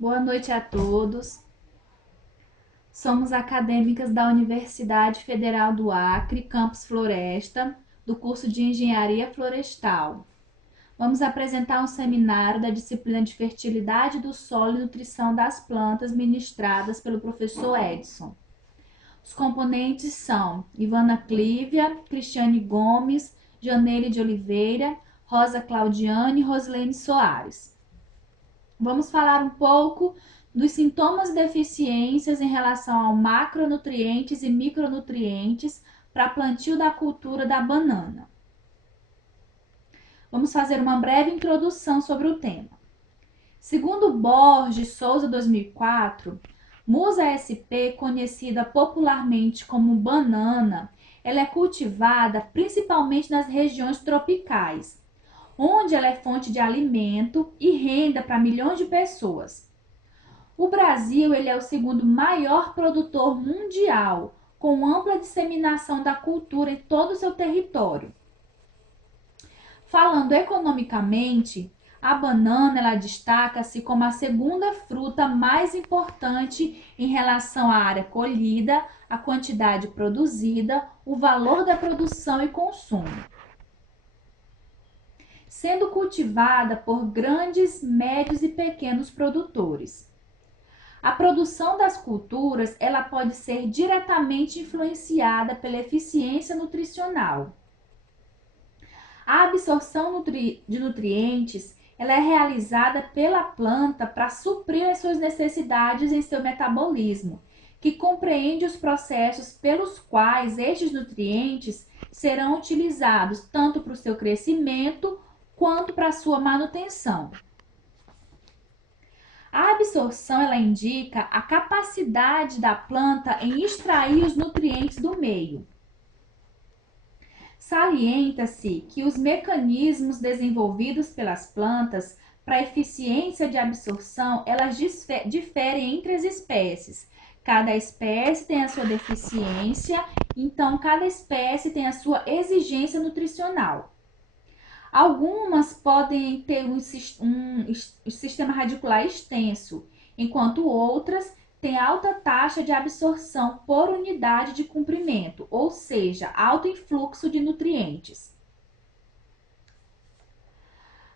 Boa noite a todos. Somos acadêmicas da Universidade Federal do Acre, Campus Floresta, do curso de Engenharia Florestal. Vamos apresentar um seminário da disciplina de Fertilidade do Solo e Nutrição das Plantas, ministradas pelo professor Edson. Os componentes são Ivana Clívia, Cristiane Gomes, Janeire de Oliveira, Rosa Claudiane e Rosilene Soares. Vamos falar um pouco dos sintomas e deficiências em relação ao macronutrientes e micronutrientes para plantio da cultura da banana. Vamos fazer uma breve introdução sobre o tema. Segundo Borges Souza 2004, Musa SP, conhecida popularmente como banana, ela é cultivada principalmente nas regiões tropicais, onde ela é fonte de alimento e renda para milhões de pessoas. O Brasil ele é o segundo maior produtor mundial, com ampla disseminação da cultura em todo o seu território. Falando economicamente, a banana ela destaca-se como a segunda fruta mais importante em relação à área colhida, a quantidade produzida, o valor da produção e consumo, sendo cultivada por grandes, médios e pequenos produtores. A produção das culturas ela pode ser diretamente influenciada pela eficiência nutricional. A absorção de nutrientes ela é realizada pela planta para suprir as suas necessidades em seu metabolismo, que compreende os processos pelos quais estes nutrientes serão utilizados tanto para o seu crescimento quanto para a sua manutenção. A absorção ela indica a capacidade da planta em extrair os nutrientes do meio. Salienta-se que os mecanismos desenvolvidos pelas plantas para eficiência de absorção, elas diferem entre as espécies. Cada espécie tem a sua deficiência, então cada espécie tem a sua exigência nutricional. Algumas podem ter um sistema radicular extenso, enquanto outras têm alta taxa de absorção por unidade de comprimento, ou seja, alto influxo de nutrientes.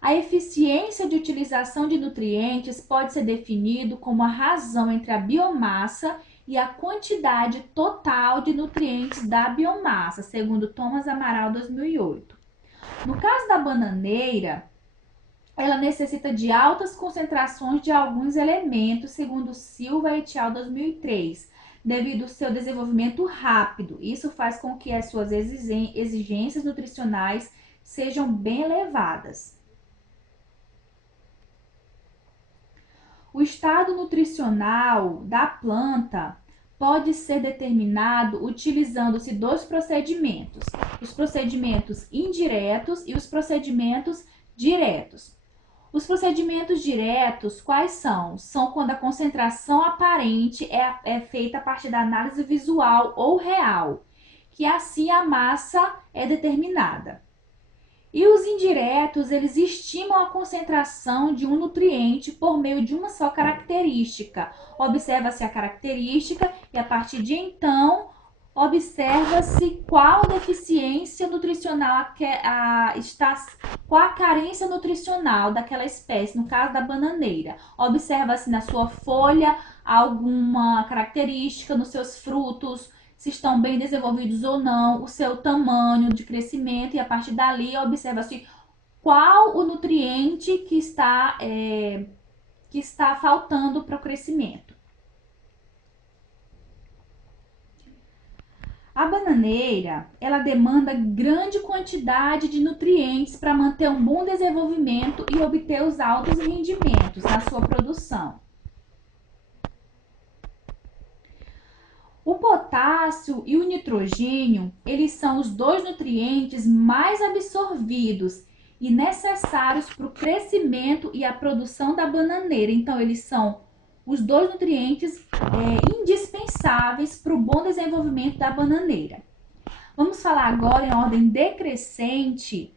A eficiência de utilização de nutrientes pode ser definido como a razão entre a biomassa e a quantidade total de nutrientes da biomassa, segundo Thomas Amaral 2008. No caso da bananeira, ela necessita de altas concentrações de alguns elementos, segundo Silva et al. 2003, devido ao seu desenvolvimento rápido. Isso faz com que as suas exigências nutricionais sejam bem elevadas. O estado nutricional da planta pode ser determinado utilizando-se dois procedimentos: os procedimentos indiretos e os procedimentos diretos. Os procedimentos diretos, quais são? São quando a concentração aparente é feita a partir da análise visual ou real, que assim a massa é determinada. E os indiretos, eles estimam a concentração de um nutriente por meio de uma só característica. Observa-se a característica e a partir de então observa-se qual deficiência nutricional qual a carência nutricional daquela espécie, no caso da bananeira. Observa-se na sua folha alguma característica, nos seus frutos, se estão bem desenvolvidos ou não, o seu tamanho de crescimento, e a partir dali observa-se qual o nutriente que está faltando para o crescimento. A bananeira, ela demanda grande quantidade de nutrientes para manter um bom desenvolvimento e obter os altos rendimentos na sua produção. O potássio e o nitrogênio, eles são os dois nutrientes mais absorvidos e necessários para o crescimento e a produção da bananeira. Então, eles são os dois nutrientes indispensáveis para o bom desenvolvimento da bananeira. Vamos falar agora em ordem decrescente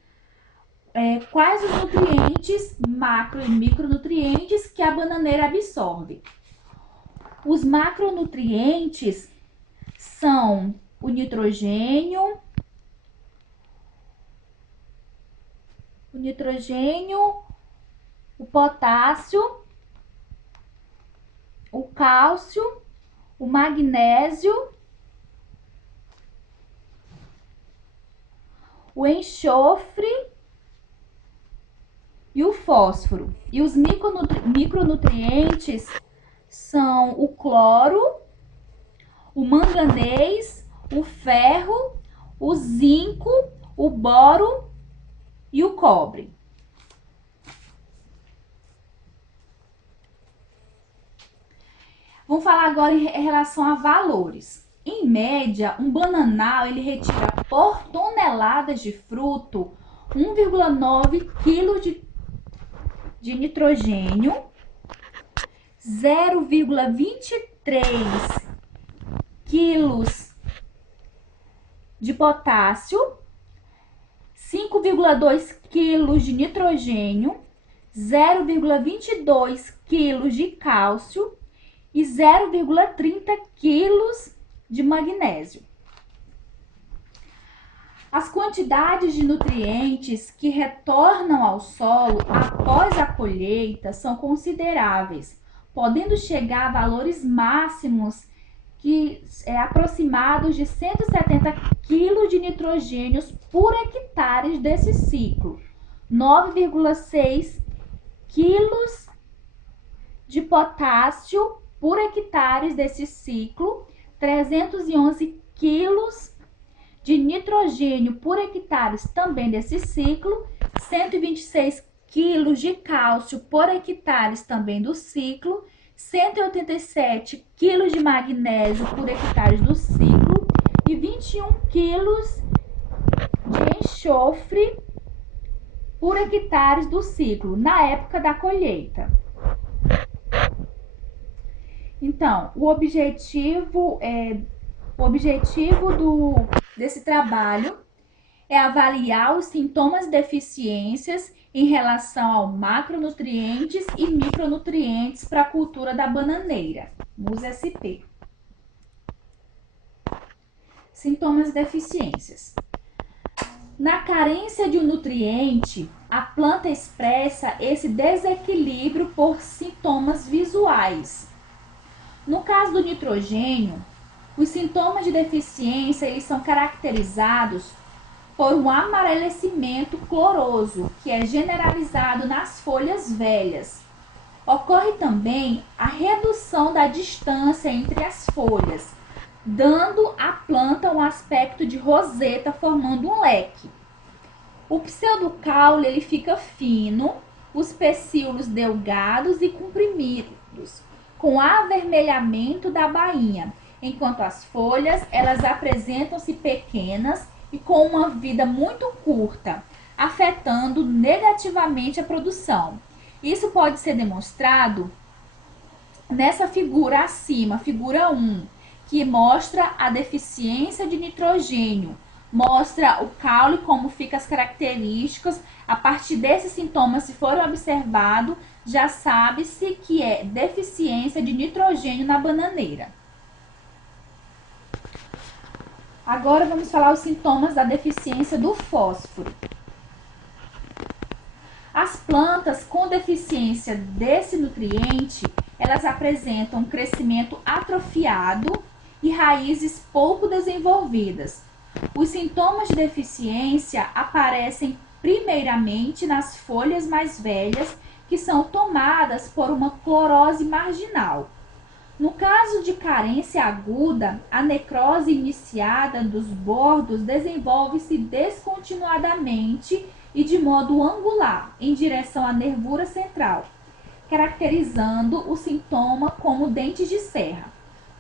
quais os nutrientes, macro e micronutrientes, que a bananeira absorve. Os macronutrientes são o nitrogênio, o potássio, o cálcio, o magnésio, o enxofre e o fósforo. E os micronutrientes são o cloro, o manganês, o ferro, o zinco, o boro e o cobre. Vamos falar agora em relação a valores. Em média, um bananal ele retira por toneladas de fruto 1,9 kg de nitrogênio, 0,23 quilos de potássio, 5,2 quilos de nitrogênio, 0,22 quilos de cálcio e 0,30 quilos de magnésio. As quantidades de nutrientes que retornam ao solo após a colheita são consideráveis, podendo chegar a valores máximos aproximados de 170 kg de nitrogênio por hectare desse ciclo, 9,6 kg de potássio por hectare desse ciclo, 311 kg de nitrogênio por hectare também desse ciclo, 126 kg de cálcio por hectare também do ciclo, 187 kg de magnésio por hectare do ciclo e 21 kg de enxofre por hectare do ciclo, na época da colheita. Então, o objetivo desse trabalho é avaliar os sintomas e deficiências em relação ao macronutrientes e micronutrientes para a cultura da bananeira, MUS-SP. Sintomas e deficiências. Na carência de um nutriente, a planta expressa esse desequilíbrio por sintomas visuais. No caso do nitrogênio, os sintomas de deficiência eles são caracterizados por um amarelecimento cloroso, que é generalizado nas folhas velhas. Ocorre também a redução da distância entre as folhas, dando à planta um aspecto de roseta, formando um leque. O pseudocaule ele fica fino, os pecíolos delgados e comprimidos, com avermelhamento da bainha, enquanto as folhas elas apresentam-se pequenas e com uma vida muito curta, afetando negativamente a produção. Isso pode ser demonstrado nessa figura acima, figura 1, que mostra a deficiência de nitrogênio, mostra o caule, como ficam as características. A partir desses sintomas, se for observado, já sabe-se que é deficiência de nitrogênio na bananeira. Agora vamos falar os sintomas da deficiência do fósforo. As plantas com deficiência desse nutriente, elas apresentam um crescimento atrofiado e raízes pouco desenvolvidas. Os sintomas de deficiência aparecem primeiramente nas folhas mais velhas, que são tomadas por uma clorose marginal. No caso de carência aguda, a necrose iniciada dos bordos desenvolve-se descontinuadamente e de modo angular, em direção à nervura central, caracterizando o sintoma como dentes de serra,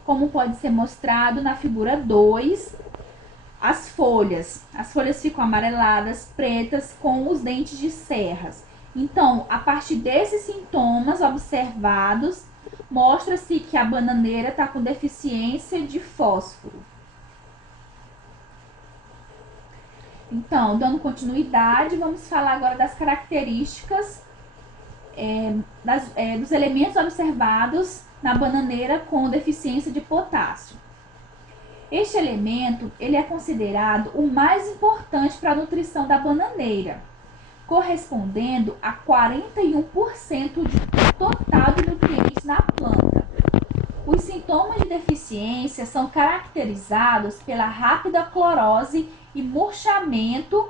como pode ser mostrado na figura 2. As folhas ficam amareladas, pretas, com os dentes de serras. Então, a partir desses sintomas observados, mostra-se que a bananeira está com deficiência de fósforo. Então, dando continuidade, vamos falar agora das características dos elementos observados na bananeira com deficiência de potássio. Este elemento ele é considerado o mais importante para a nutrição da bananeira, correspondendo a 41% do total de nutrientes na planta. Os sintomas de deficiência são caracterizados pela rápida clorose e murchamento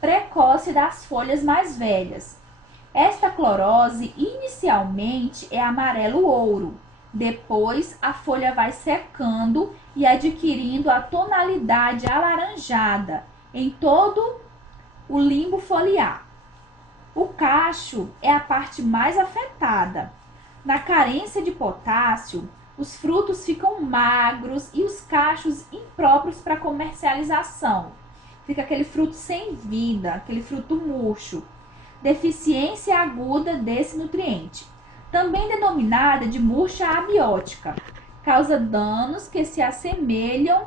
precoce das folhas mais velhas. Esta clorose inicialmente é amarelo ouro, depois a folha vai secando e adquirindo a tonalidade alaranjada em todo o limbo foliar. O cacho é a parte mais afetada. Na carência de potássio, os frutos ficam magros e os cachos impróprios para comercialização. Fica aquele fruto sem vida, aquele fruto murcho. Deficiência aguda desse nutriente, também denominada de murcha abiótica, causa danos que se assemelham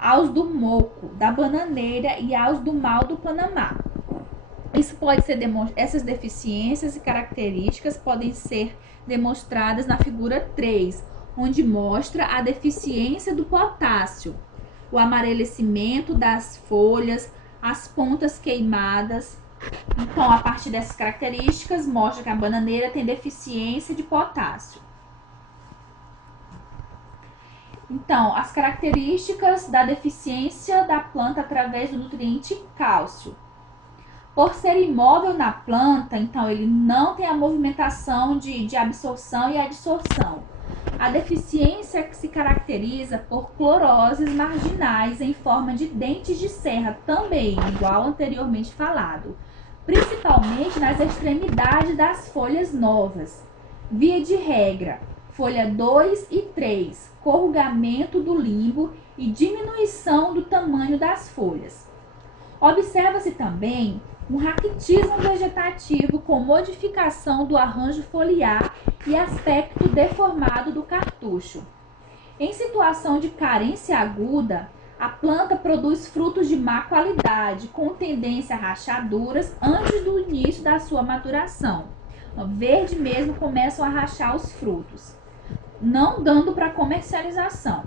aos do moco, da bananeira e aos do mal do Panamá. Isso pode ser essas deficiências e características podem ser demonstradas na figura 3, onde mostra a deficiência do potássio, o amarelecimento das folhas, as pontas queimadas. Então, a partir dessas características, mostra que a bananeira tem deficiência de potássio. Então, as características da deficiência da planta através do nutriente cálcio. Por ser imóvel na planta, então ele não tem a movimentação de absorção e adsorção. A deficiência se caracteriza por cloroses marginais em forma de dentes de serra, também, igual anteriormente falado, principalmente nas extremidades das folhas novas. Via de regra, folha 2 e 3, corrugamento do limbo e diminuição do tamanho das folhas. Observa-se também um raquitismo vegetativo com modificação do arranjo foliar e aspecto deformado do cartucho. Em situação de carência aguda, a planta produz frutos de má qualidade, com tendência a rachaduras antes do início da sua maturação. Verde mesmo começam a rachar os frutos, não dando para comercialização.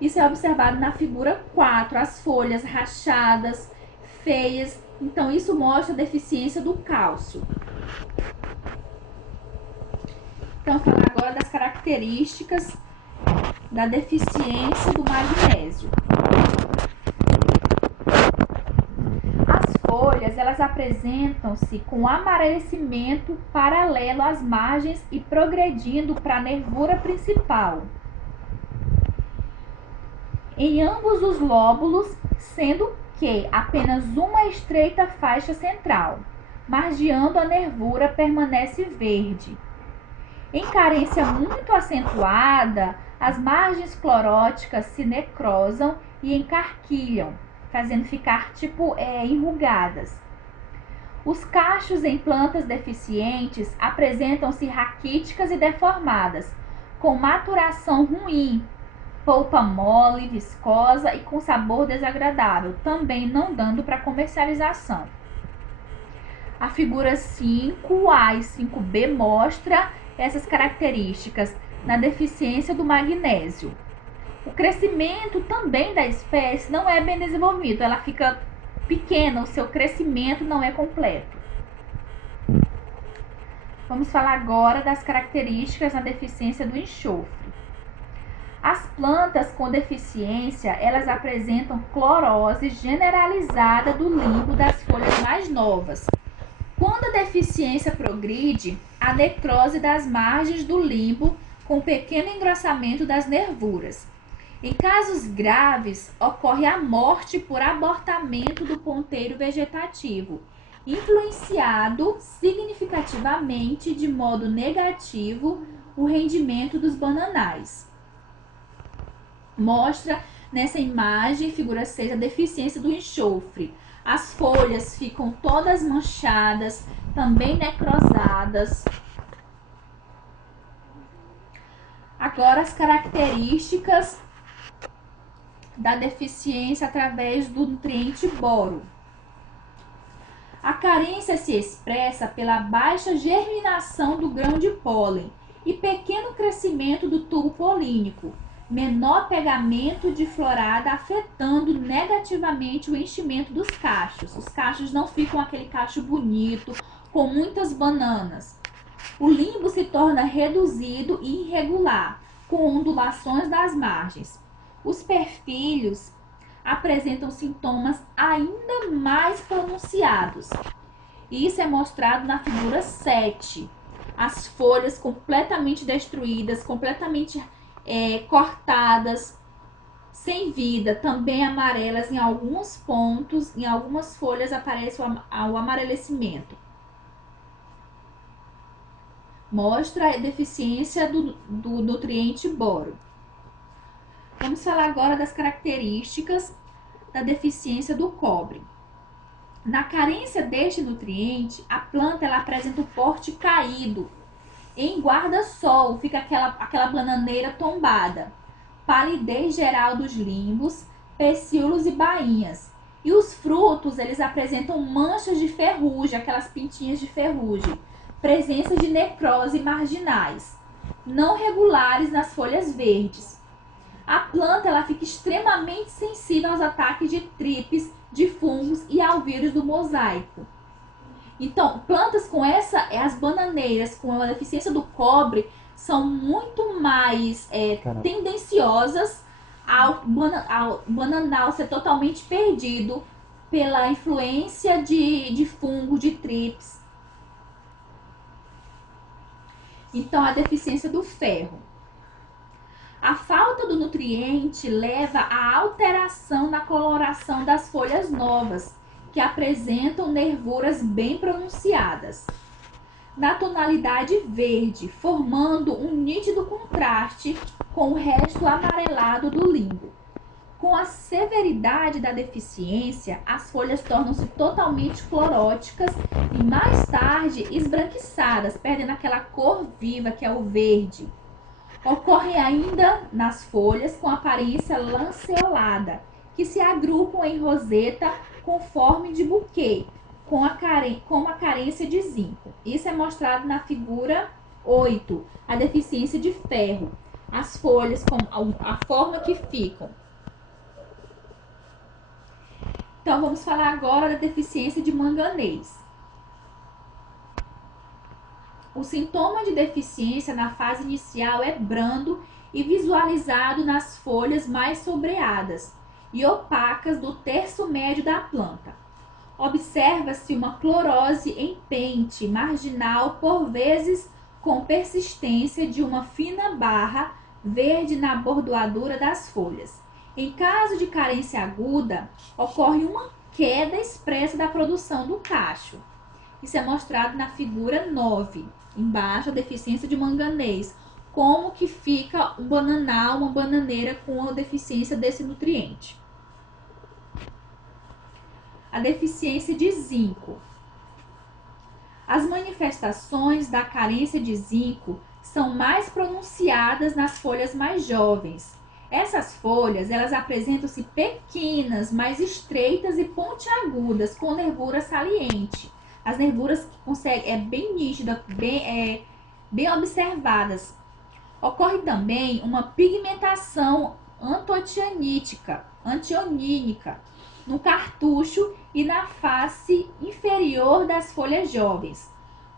Isso é observado na figura 4, as folhas rachadas, feias. Então, isso mostra a deficiência do cálcio. Então, falar agora das características da deficiência do magnésio. As folhas, elas apresentam-se com amarelecimento paralelo às margens e progredindo para a nervura principal em ambos os lóbulos, sendo que apenas uma estreita faixa central, margeando a nervura, permanece verde. Em carência muito acentuada, as margens cloróticas se necrosam e encarquilham, fazendo ficar enrugadas. Os cachos em plantas deficientes apresentam-se raquíticas e deformadas, com maturação ruim, polpa mole, viscosa e com sabor desagradável, também não dando para comercialização. A figura 5A e 5B mostra essas características na deficiência do magnésio. O crescimento também da espécie não é bem desenvolvido, ela fica pequena, o seu crescimento não é completo. Vamos falar agora das características na deficiência do enxofre. As plantas com deficiência, elas apresentam clorose generalizada do limbo das folhas mais novas. Quando a deficiência progride, a necrose das margens do limbo com pequeno engrossamento das nervuras. Em casos graves, ocorre a morte por abortamento do ponteiro vegetativo, influenciado significativamente de modo negativo o rendimento dos bananais. Mostra nessa imagem, figura 6, a deficiência do enxofre. As folhas ficam todas manchadas, também necrosadas. Agora as características da deficiência através do nutriente boro. A carência se expressa pela baixa germinação do grão de pólen e pequeno crescimento do tubo polínico, menor pegamento de florada, afetando negativamente o enchimento dos cachos. Os cachos não ficam aquele cacho bonito, com muitas bananas. O limbo se torna reduzido e irregular, com ondulações das margens. Os perfilhos apresentam sintomas ainda mais pronunciados. Isso é mostrado na figura 7. As folhas completamente destruídas, completamente cortadas, sem vida, também amarelas em alguns pontos, em algumas folhas aparece o amarelecimento. Mostra a deficiência do nutriente boro. Vamos falar agora das características da deficiência do cobre. Na carência deste nutriente, a planta ela apresenta o porte caído. Em guarda-sol fica aquela bananeira tombada. Palidez geral dos limbos, pecíolos e bainhas. E os frutos, eles apresentam manchas de ferrugem, aquelas pintinhas de ferrugem. Presença de necrose marginais, não regulares nas folhas verdes. A planta ela fica extremamente sensível aos ataques de tripes, de fungos e ao vírus do mosaico. Então, plantas com as bananeiras com a deficiência do cobre são muito mais tendenciosas ao bananal ser totalmente perdido pela influência de fungo, de tripes. Então, a deficiência do ferro. A falta do nutriente leva à alteração na coloração das folhas novas, que apresentam nervuras bem pronunciadas, na tonalidade verde, formando um nítido contraste com o resto amarelado do limbo. Com a severidade da deficiência, as folhas tornam-se totalmente cloróticas e mais tarde esbranquiçadas, perdendo aquela cor viva que é o verde. Ocorre ainda nas folhas com aparência lanceolada, que se agrupam em roseta com forma de buquê, com uma carência de zinco. Isso é mostrado na figura 8, a deficiência de ferro. As folhas com a forma que ficam. Então, vamos falar agora da deficiência de manganês. O sintoma de deficiência na fase inicial é brando e visualizado nas folhas mais sombreadas e opacas do terço médio da planta. Observa-se uma clorose em pente marginal, por vezes com persistência de uma fina barra verde na bordoadura das folhas. Em caso de carência aguda, ocorre uma queda expressa da produção do cacho. Isso é mostrado na figura 9. Embaixo, a deficiência de manganês. Como que fica um bananal, uma bananeira com a deficiência desse nutriente. A deficiência de zinco. As manifestações da carência de zinco são mais pronunciadas nas folhas mais jovens. Essas folhas, elas apresentam-se pequenas, mais estreitas e pontiagudas, com nervura saliente. As nervuras bem nítidas, bem observadas. Ocorre também uma pigmentação antionínica no cartucho e na face inferior das folhas jovens,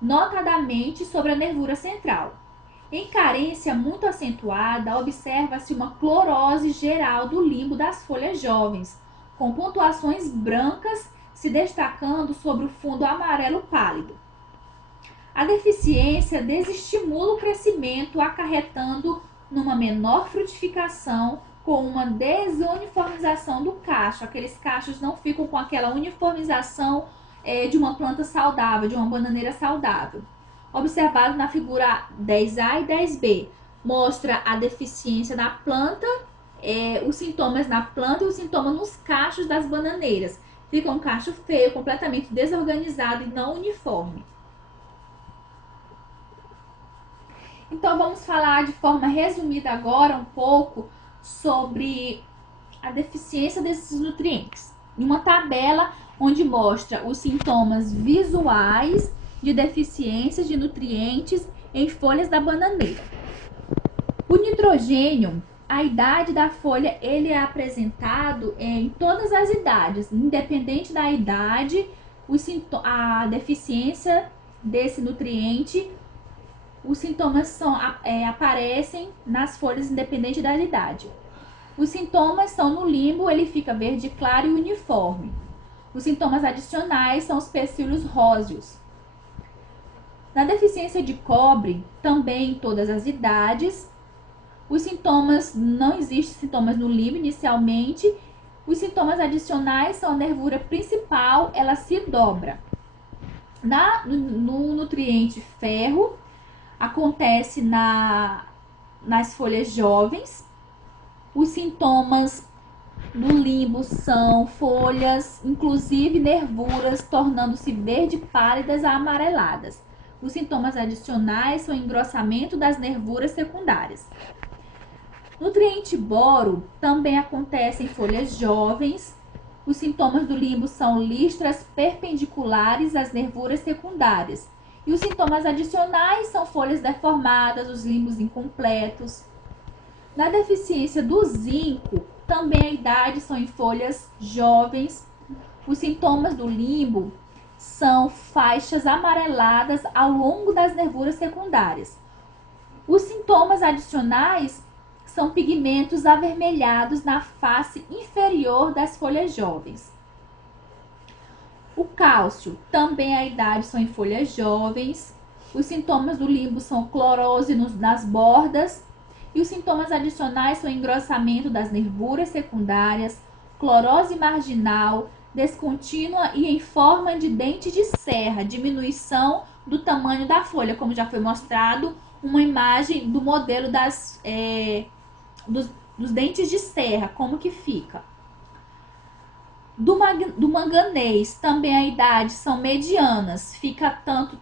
notadamente sobre a nervura central. Em carência muito acentuada, observa-se uma clorose geral do limbo das folhas jovens, com pontuações brancas se destacando sobre o fundo amarelo pálido. A deficiência desestimula o crescimento, acarretando numa menor frutificação com uma desuniformização do cacho. Aqueles cachos não ficam com aquela uniformização de uma planta saudável, de uma bananeira saudável. Observado na figura 10A e 10B, mostra a deficiência na planta, os sintomas na planta e os sintomas nos cachos das bananeiras. Fica um cacho feio, completamente desorganizado e não uniforme. Então, vamos falar de forma resumida agora um pouco sobre a deficiência desses nutrientes. Em uma tabela onde mostra os sintomas visuais de deficiências de nutrientes em folhas da bananeira. O nitrogênio, a idade da folha, ele é apresentado em todas as idades, independente da idade, a deficiência desse nutriente, os sintomas aparecem nas folhas independente da idade. Os sintomas são no limbo, ele fica verde claro e uniforme. Os sintomas adicionais são os pecíolos róseos. Na deficiência de cobre, também em todas as idades, os sintomas, não existem sintomas no limbo inicialmente. Os sintomas adicionais são a nervura principal, ela se dobra. No nutriente ferro, acontece nas folhas jovens. Os sintomas no limbo são folhas, inclusive nervuras, tornando-se verde pálidas a amareladas. Os sintomas adicionais são o engrossamento das nervuras secundárias. Nutriente boro também acontece em folhas jovens. Os sintomas do limbo são listras perpendiculares às nervuras secundárias. E os sintomas adicionais são folhas deformadas, os limbos incompletos. Na deficiência do zinco, também a idade são em folhas jovens. Os sintomas do limbo são faixas amareladas ao longo das nervuras secundárias. Os sintomas adicionais são pigmentos avermelhados na face inferior das folhas jovens. O cálcio, também a idade são em folhas jovens. Os sintomas do limbo são clorose nas bordas. E os sintomas adicionais são engrossamento das nervuras secundárias, clorose marginal, descontínua e em forma de dente de serra, diminuição do tamanho da folha, como já foi mostrado, uma imagem do modelo dos dentes de serra, como que fica. Do manganês, também a idade são medianas, fica tanto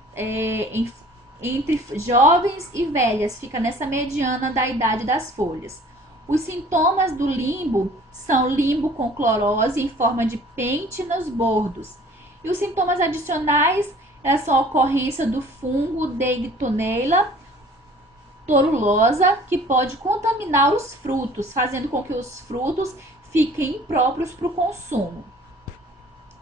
entre jovens e velhas, fica nessa mediana da idade das folhas. Os sintomas do limbo são limbo com clorose em forma de pente nos bordos. E os sintomas adicionais são a ocorrência do fungo Deightonella torulosa, que pode contaminar os frutos, fazendo com que os frutos fiquem impróprios para o consumo.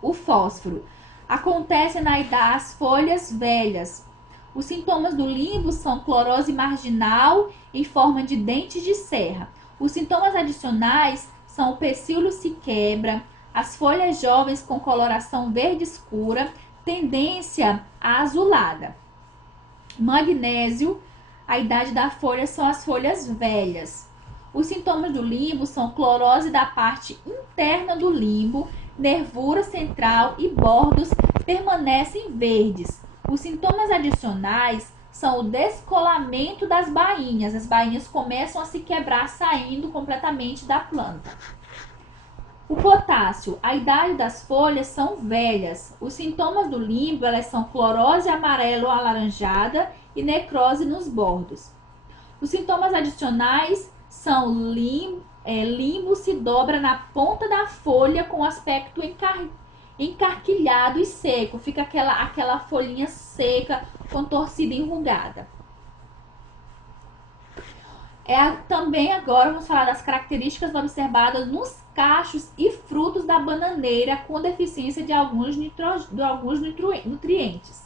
O fósforo acontece das folhas velhas. Os sintomas do limbo são clorose marginal em forma de dente de serra. Os sintomas adicionais são o pecíolo se quebra, as folhas jovens com coloração verde escura, tendência a azulada. Magnésio, a idade da folha são as folhas velhas. Os sintomas do limbo são clorose da parte interna do limbo, nervura central e bordos permanecem verdes. Os sintomas adicionais são o descolamento das bainhas. As bainhas começam a se quebrar, saindo completamente da planta. O potássio, a idade das folhas são velhas. Os sintomas do limbo, elas são clorose amarelo alaranjada e necrose nos bordos. Os sintomas adicionais são limbo se dobra na ponta da folha com aspecto encarquilhado e seco. Fica aquela folhinha seca, contorcida e enrugada. Também agora vamos falar das características observadas nos cachos e frutos da bananeira com deficiência de alguns nutrientes.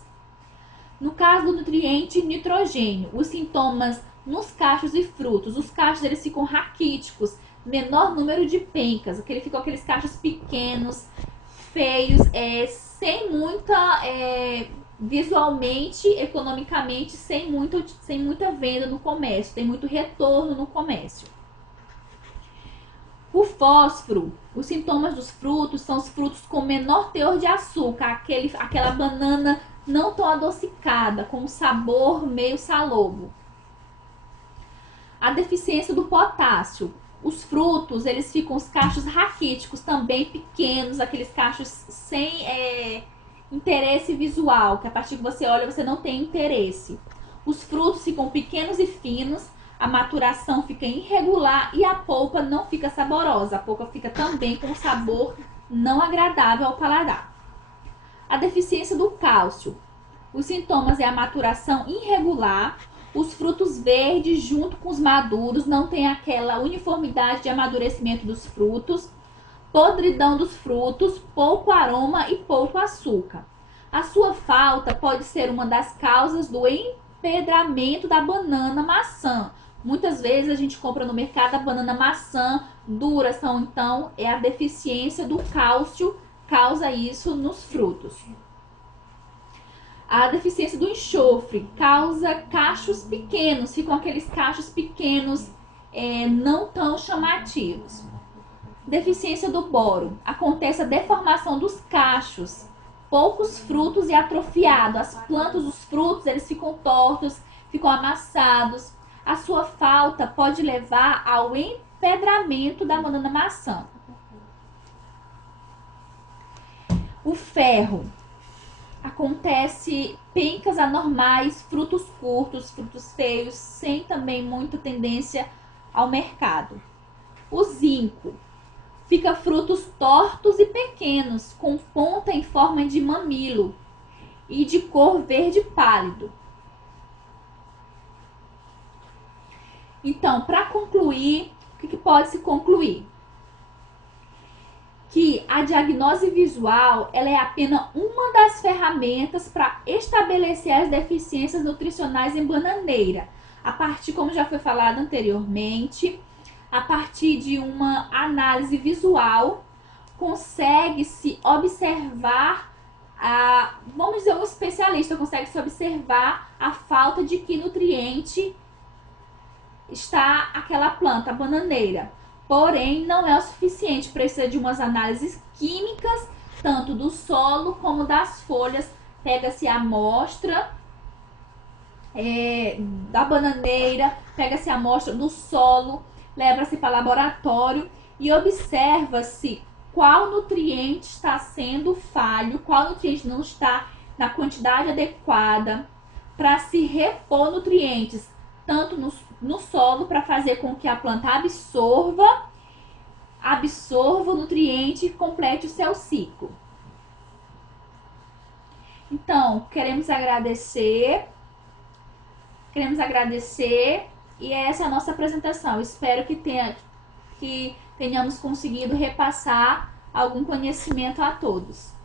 No caso do nutriente nitrogênio, os sintomas nos cachos e frutos, os cachos eles ficam raquíticos, menor número de pencas, ficam aqueles cachos pequenos, feios, sem muita, visualmente, economicamente, sem muita venda no comércio, tem muito retorno no comércio. O fósforo, os sintomas dos frutos são os frutos com menor teor de açúcar, aquela banana não tão adocicada, com sabor meio salobo. A deficiência do potássio. Os frutos, eles ficam os cachos raquíticos, também pequenos, aqueles cachos sem interesse visual, que a partir que você olha você não tem interesse. Os frutos ficam pequenos e finos, a maturação fica irregular e a polpa não fica saborosa. A polpa fica também com sabor não agradável ao paladar. A deficiência do cálcio. Os sintomas é a maturação irregular, os frutos verdes junto com os maduros, não tem aquela uniformidade de amadurecimento dos frutos, podridão dos frutos, pouco aroma e pouco açúcar. A sua falta pode ser uma das causas do empedramento da banana maçã. Muitas vezes a gente compra no mercado a banana maçã dura, então é a deficiência do cálcio causa isso nos frutos. A deficiência do enxofre causa cachos pequenos, ficam aqueles cachos pequenos não tão chamativos. Deficiência do boro, acontece a deformação dos cachos, poucos frutos e atrofiado. As plantas dos frutos eles ficam tortos, ficam amassados. A sua falta pode levar ao empedramento da banana maçã. O ferro, acontece pencas anormais, frutos curtos, frutos feios, sem também muita tendência ao mercado. O zinco, fica frutos tortos e pequenos, com ponta em forma de mamilo e de cor verde pálido. Então, para concluir, o que pode se concluir? Que a diagnose visual ela é apenas uma das ferramentas para estabelecer as deficiências nutricionais em bananeira. A partir, como já foi falado anteriormente, a partir de uma análise visual, consegue-se observar, vamos dizer, um especialista consegue-se observar a falta de que nutriente está aquela planta, a bananeira. Porém, não é o suficiente, precisa de umas análises químicas, tanto do solo como das folhas. Pega-se a amostra da bananeira, pega-se a amostra do solo, leva-se para laboratório e observa-se qual nutriente está sendo falho, qual nutriente não está na quantidade adequada, para se repor nutrientes, tanto no solo, para fazer com que a planta absorva o nutriente e complete o seu ciclo. Então, queremos agradecer e essa é a nossa apresentação. Espero que tenhamos conseguido repassar algum conhecimento a todos.